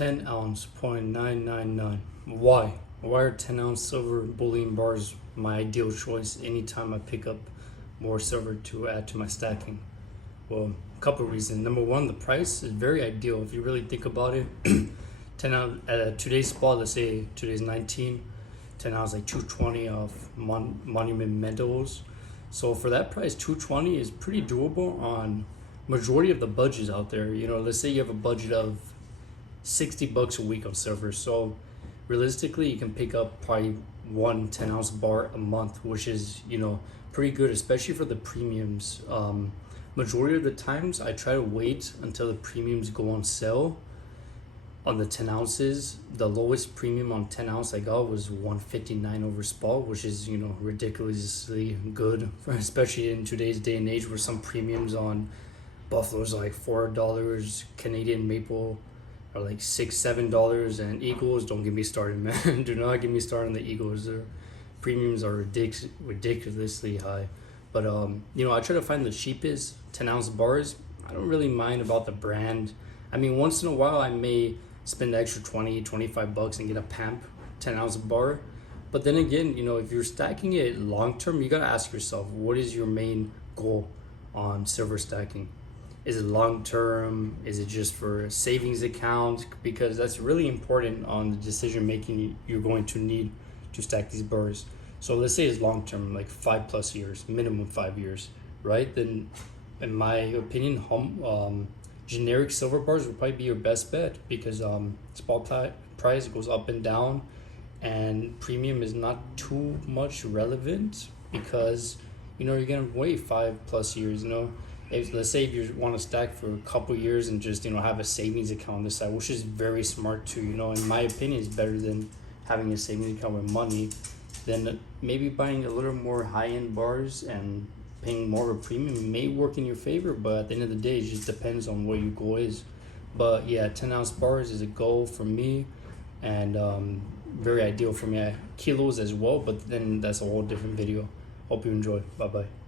10 ounce 0.999. Why are 10 ounce silver bullion bars my ideal choice anytime I pick up more silver to add to my stacking? Well, a couple of reasons. Number one, the price is very ideal if you really think about it. 10 ounce at today's spot, let's say today's 19, 10 ounce like 220 of Monument Metals. So for that price, 220 is pretty doable on majority of the budgets out there. You know, let's say you have a budget of $60 a week on silver. So realistically, you can pick up probably one 10 ounce bar a month, which is, you know, pretty good, especially for the premiums. Majority of the times I try to wait until the premiums go on sale. On the 10 ounces, the lowest premium on 10 ounce I got was 159 over spot, which is, you know, ridiculously good, especially in today's day and age where some premiums on Buffalo's like $4, Canadian Maple are like $6-7, and Eagles, don't get me started, man. Do not get me started on the Eagles. Their premiums are ridiculously high. But you know, I try to find the cheapest 10 ounce bars. I don't really mind about the brand. I mean, once in a while I may spend the extra $20-25 and get a Pamp 10 ounce bar. But then again, you know, if you're stacking it long term, you gotta ask yourself, what is your main goal on silver stacking? Is it long term? Is it just for a savings account? Because that's really important on the decision making you're going to need to stack these bars. So let's say it's long term, like 5+ years, minimum 5 years, right? Then in my opinion, generic silver bars would probably be your best bet, because spot price goes up and down, and premium is not too much relevant, because, you know, you're gonna wait 5+ years. You know, let's say if you want to stack for a couple years and just, you know, have a savings account on the side, which is very smart too. You know, in my opinion, it's better than having a savings account with money. Then maybe buying a little more high-end bars and paying more of a premium may work in your favor, but at the end of the day, it just depends on what your goal is. But yeah, 10 ounce bars is a goal for me, and very ideal for me. Kilos as well, but then that's a whole different video. Hope you enjoy. Bye bye.